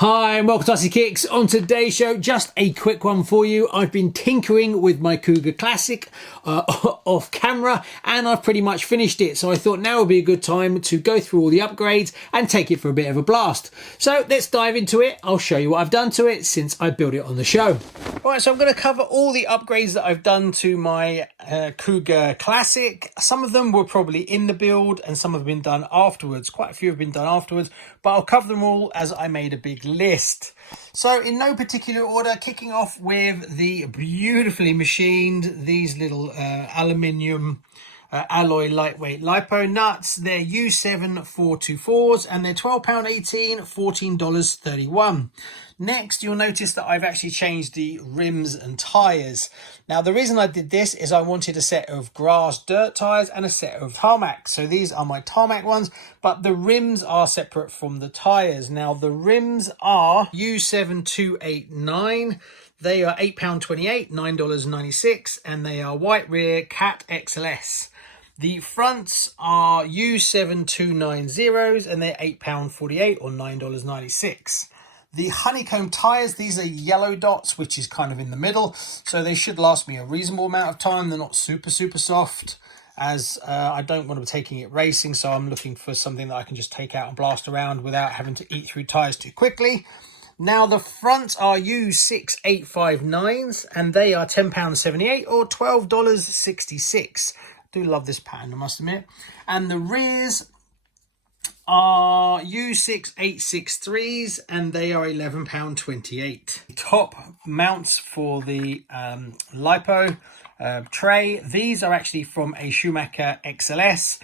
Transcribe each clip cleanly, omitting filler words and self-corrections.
Hi and welcome to RCKicks. On today's show, just a quick one for you. I've been tinkering with my Cougar Classic off camera and I've pretty much finished it. So I thought now would be a good time to go through all the upgrades and take it for a bit of a blast. So let's dive into it. I'll show you what I've done to it since I built it on the show. Right, so I'm going to cover all the upgrades that I've done to my Cougar Classic. Some of them were probably in the build and some have been done afterwards. Quite a few have been done afterwards, but I'll cover them all as I made a big list. So in no particular order, kicking off with the beautifully machined, these little aluminium alloy lightweight lipo nuts. They're U7 424s and they're £12.18, $14.31. Next, you'll notice that I've actually changed the rims and tyres. Now, the reason I did this is I wanted a set of grass dirt tyres and a set of tarmac. So these are my tarmac ones, but the rims are separate from the tyres. Now, the rims are U7 289. They are £8.28, $9.96, and they are white rear Cat XLS. The fronts are U7 290s and they're £8.48 or $9.96. The Honeycomb Tires, these are yellow dots, which is kind of in the middle. So they should last me a reasonable amount of time. They're not super soft, as I don't want to be taking it racing. So I'm looking for something that I can just take out and blast around without having to eat through tyres too quickly. Now the fronts are U6 859s and they are £10.78 or $12.66. Do love this pattern, I must admit. And the rears are U6 863s and they are £11.28. Top mounts for the lipo tray, these are actually from a Schumacher XLS.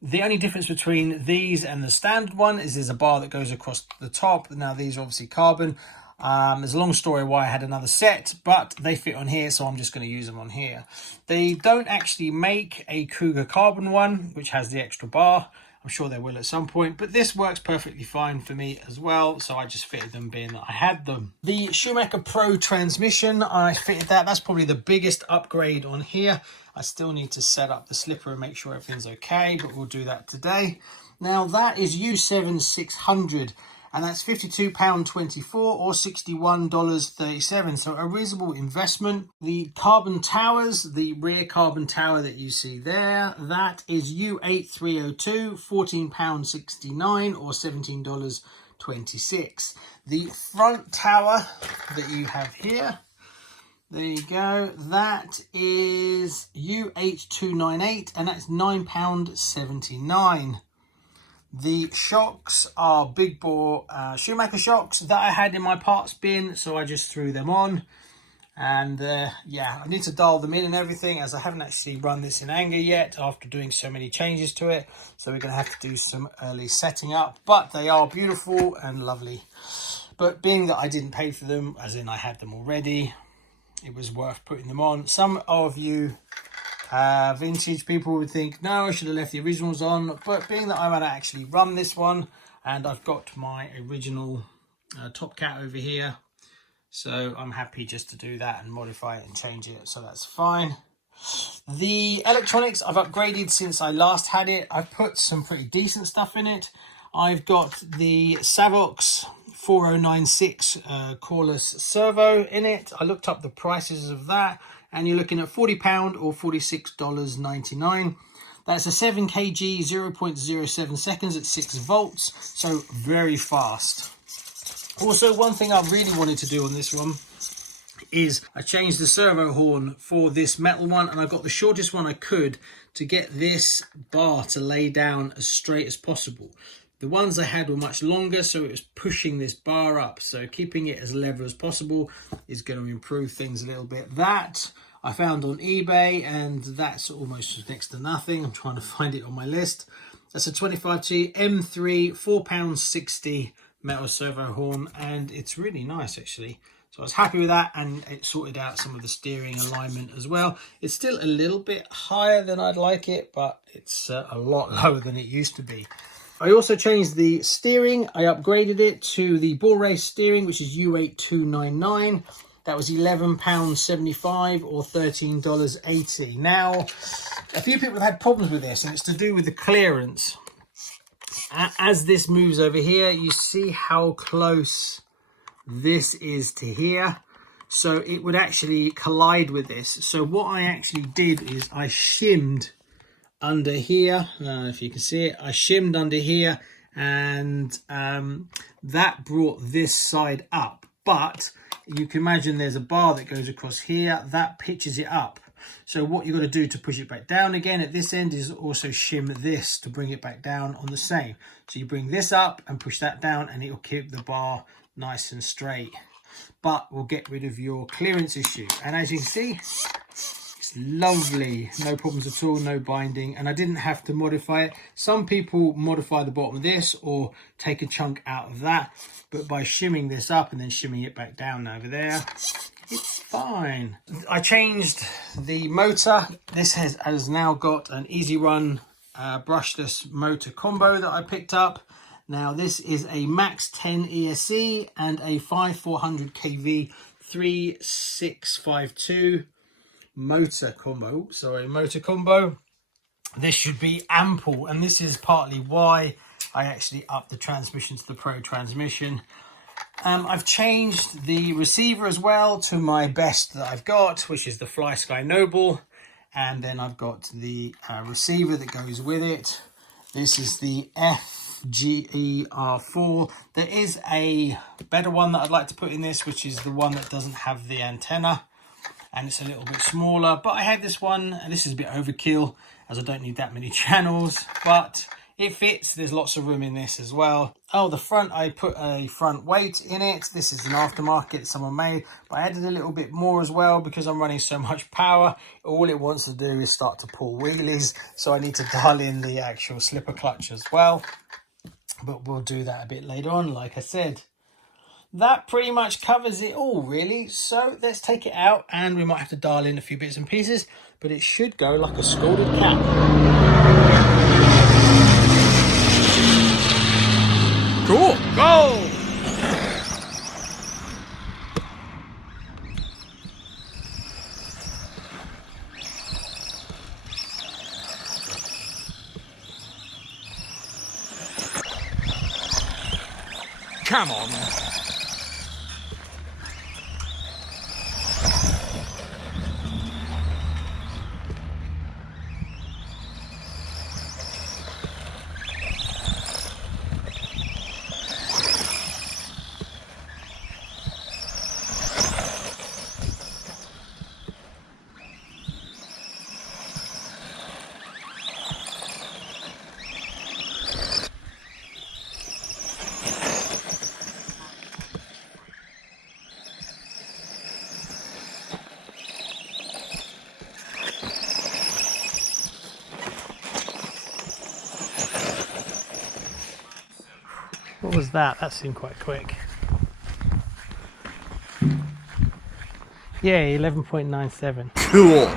The only difference between these and the standard one is there's a bar that goes across the top. Now these are obviously carbon. There's a long story why I had another set, but they fit on here, so I'm just going to use them on here. They don't actually make a Cougar carbon one, which has the extra bar. I'm sure they will at some point, but this works perfectly fine for me as well, so I just fitted them being that I had them. The Schumacher Pro transmission, I fitted that. That's probably the biggest upgrade on here. I still need to set up the slipper and make sure everything's okay, but we'll do that today. Now that is U7 600. And that's £52.24 or $61.37. So a reasonable investment. The carbon towers, the rear carbon tower that you see there, that is U8302, £14.69 or $17.26. The front tower that you have here, there you go, that is U8298 and that's £9.79. The shocks are big bore Schumacher shocks that I had in my parts bin, so I just threw them on. And yeah, I need to dial them in and everything, as I haven't actually run this in anger yet after doing so many changes to it. So we're going to have to do some early setting up, but they are beautiful and lovely. But being that I didn't pay for them, as in I had them already, it was worth putting them on. Some of you vintage people would think, no, I should have left the originals on, but being that I want to actually run this one and I've got my original Top Cat over here, so I'm happy just to do that and modify it and change it, so that's fine. The electronics I've upgraded since I last had it. I've put some pretty decent stuff in it. I've got the Savox 4096 cordless servo in it. I looked up the prices of that, and you're looking at £40 or $46.99. That's a 7 kg, 0.07 seconds at 6 volts, so very fast. Also, one thing I really wanted to do on this one is I changed the servo horn for this metal one, and I got the shortest one I could to get this bar to lay down as straight as possible. The ones I had were much longer, so it was pushing this bar up. So keeping it as level as possible is going to improve things a little bit. That I found on eBay, and that's almost next to nothing. I'm trying to find it on my list. That's a 25T M3, £4.60 metal servo horn, and it's really nice actually. So I was happy with that, and it sorted out some of the steering alignment as well. It's still a little bit higher than I'd like it, but it's a lot lower than it used to be. I also changed the steering. I upgraded it to the Bull Race steering, which is U8299. That was £11.75 or $13.80. Now, a few people have had problems with this, and it's to do with the clearance. As this moves over here, you see how close this is to here. So it would actually collide with this. So what I actually did is I shimmed under here. I don't know if you can see it. I shimmed under here, and that brought this side up. But you can imagine there's a bar that goes across here that pitches it up. So what you've got to do to push it back down again at this end is also shim this to bring it back down on the same. So you bring this up and push that down, and it will keep the bar nice and straight. But we'll get rid of your clearance issue. And as you can see, it's lovely. No problems at all, no binding. And I didn't have to modify it. Some people modify the bottom of this or take a chunk out of that. But by shimming this up and then shimming it back down over there, it's fine. I changed the motor. This has now got an Easy Run brushless motor combo that I picked up. Now this is a Max 10 ESC and a 5400 kV 3652 motor combo. This should be ample, and this is partly why I actually upped the transmission to the Pro transmission. I've changed the receiver as well to my best that I've got, which is the FlySky Noble, and then I've got the receiver that goes with it. This is the FGER4. There is a better one that I'd like to put in this, which is the one that doesn't have the antenna, and it's a little bit smaller. But I had this one, and this is a bit overkill as I don't need that many channels, but it fits. There's lots of room in this as well. Oh, the front, I put a front weight in it. This is an aftermarket someone made, but I added a little bit more as well because I'm running so much power. All it wants to do is start to pull wheelies, so I need to dial in the actual slipper clutch as well. But we'll do that a bit later on, like I said. That pretty much covers it all, really. So let's take it out, and we might have to dial in a few bits and pieces, but it should go like a scalded cat. Cool. Go! Come on. What was that? That seemed quite quick. Yeah, 11.97. Cool.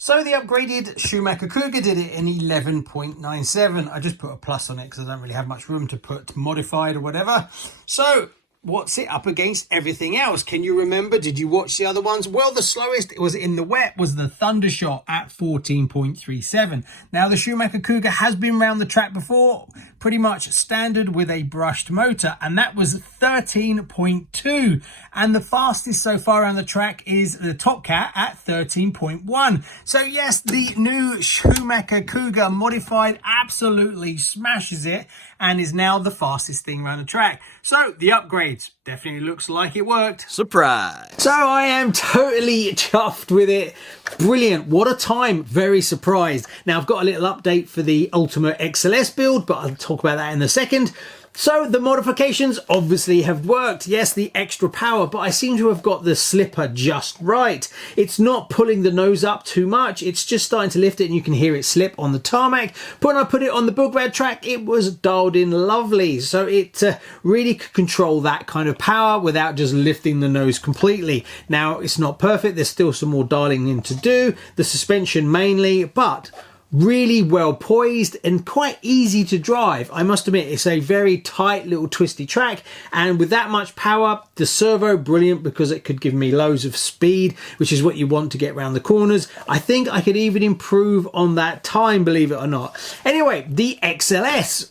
So the upgraded Schumacher Cougar did it in 11.97. I just put a plus on it because I don't really have much room to put modified or whatever. So what's it up against everything else? Can you remember? Did you watch the other ones? Well, the slowest it was in the wet was the Thundershot at 14.37. Now the Schumacher Cougar has been around the track before, pretty much standard with a brushed motor, and that was 13.2. And the fastest so far around the track is the Top Cat at 13.1. So yes, the new Schumacher Cougar modified absolutely smashes it and is now the fastest thing around the track. So the upgrades definitely looks like it worked. Surprise. So I am totally chuffed with it. Brilliant. What a time. Very surprised. Now I've got a little update for the Ultimate XLS build, but I'll talk about that in a second. So the modifications obviously have worked. Yes, the extra power, but I seem to have got the slipper just right. It's not pulling the nose up too much. It's just starting to lift it and you can hear it slip on the tarmac. But when I put it on the bug rad track, it was dialed in lovely. So it really could control that kind of power without just lifting the nose completely. Now, it's not perfect. There's still some more dialing in to do. The suspension mainly, but really well poised and quite easy to drive. I must admit, it's a very tight little twisty track, and with that much power, the servo, brilliant, because it could give me loads of speed, which is what you want to get around the corners. I think I could even improve on that time, believe it or not. Anyway, the XLS.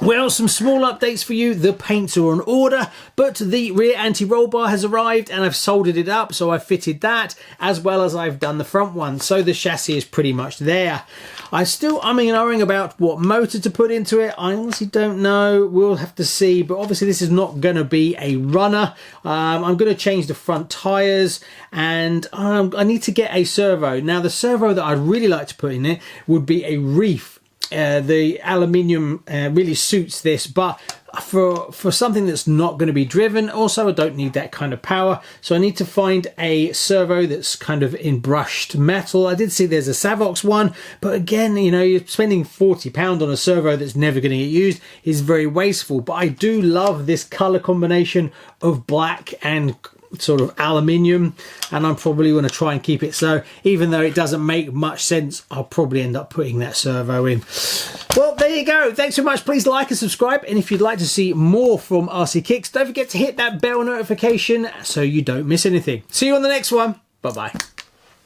Well, some small updates for you. The paints are on order, but the rear anti-roll bar has arrived and I've soldered it up, so I've fitted that, as well as I've done the front one, so the chassis is pretty much there. I'm still umming and ahhing about what motor to put into it. I honestly don't know. We'll have to see, but obviously this is not going to be a runner. I'm going to change the front tyres, and I need to get a servo. Now, the servo that I'd really like to put in it would be a reef. The aluminium really suits this, but for something that's not going to be driven, also I don't need that kind of power, so I need to find a servo that's kind of in brushed metal. I did see there's a Savox one, but again, you know, you're spending £40 on a servo that's never going to get used is very wasteful. But I do love this color combination of black and sort of aluminium, and I'm probably going to try and keep it so, even though it doesn't make much sense. I'll probably end up putting that servo in. Well, there you go. Thanks so much. Please like and subscribe, and if you'd like to see more from RCKicks, don't forget to hit that bell notification so you don't miss anything. See you on the next one. Bye bye.